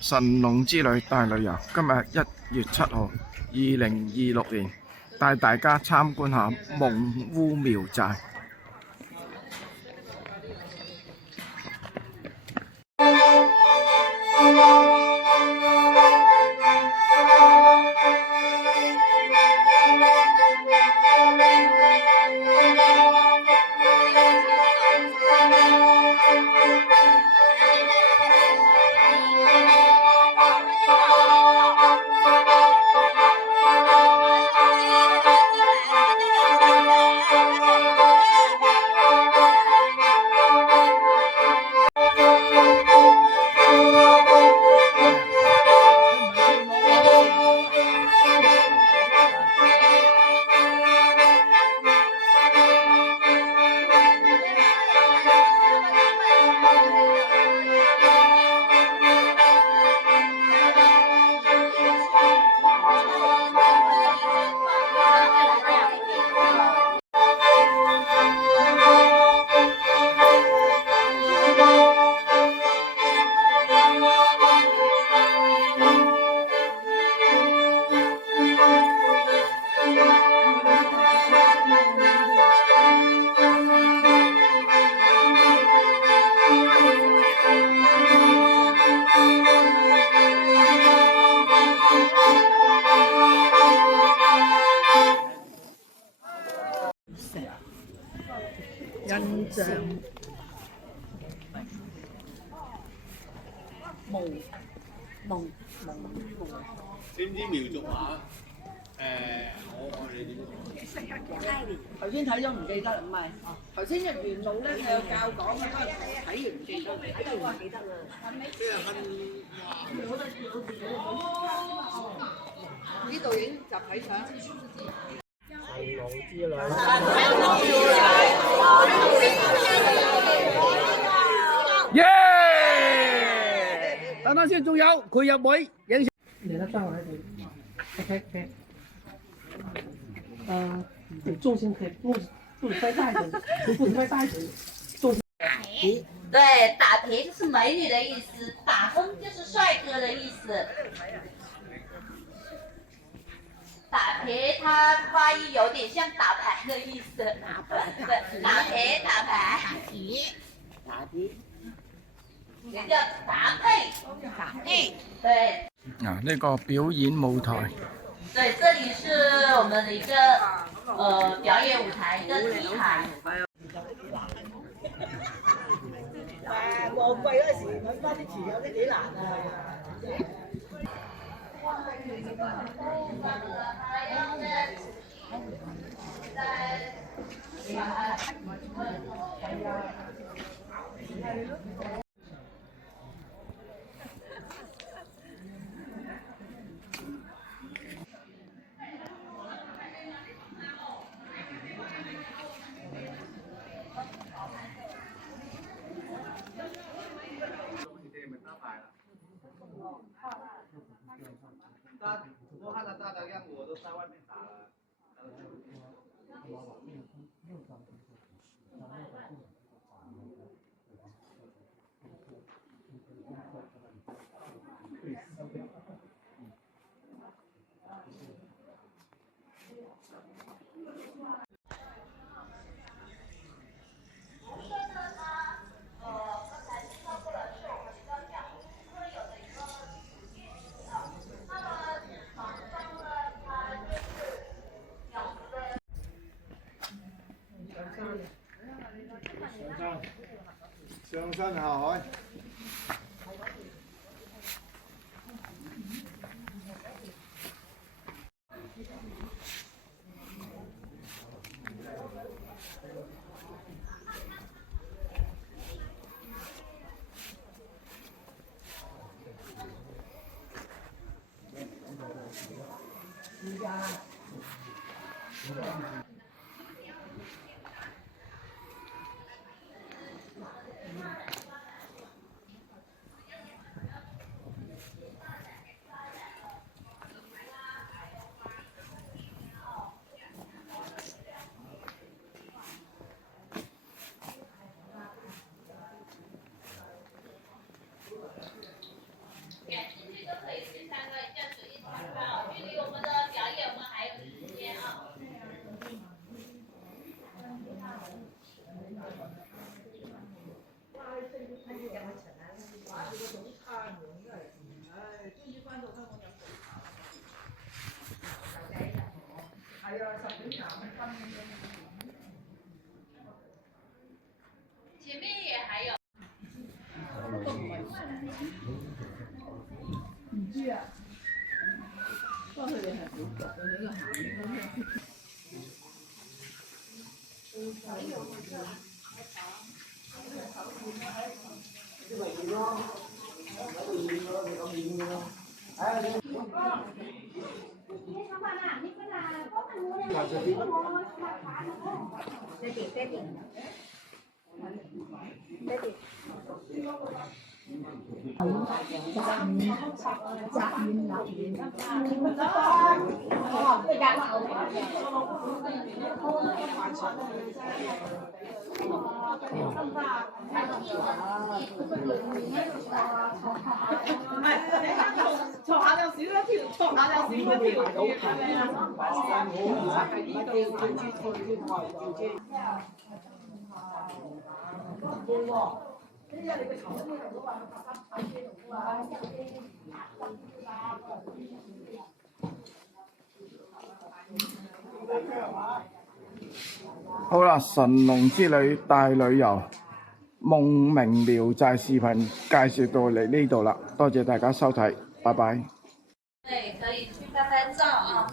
神農之旅大旅遊，今日1月7號，2026年，帶大家參觀下夢烏苗寨。印象夢，知唔知苗族話？我哋點？頭先睇咗唔記得，唔係頭先入完路咧，佢有教講嘅，睇完唔記得，睇完唔記得啦。即係恨呢度影集體相。耶！等等先，仲有佢入會影相。你的站我来给，OK，对，重心可以肚子再大一点，肚子再大一点，重心。对，打皮就是美女的意思，打风就是帅哥的意思。打皮它发音有点像打牌的意思，对，打皮打牌，打啲也叫搭配，对。呢個表演舞台。对，这里是我們的一個表演舞台，一個 T 台。旺季嗰時揾翻啲廚友都幾難啊！我看到大的样子，我都在外面打了。上山下海。Yeah. 坐下就少一條，坐下就少一條。好啦，神龍之旅大旅遊夢明寮寨視頻介紹到嚟呢度啦，多謝大家收睇，拜拜。对，可以去拍拍照啊。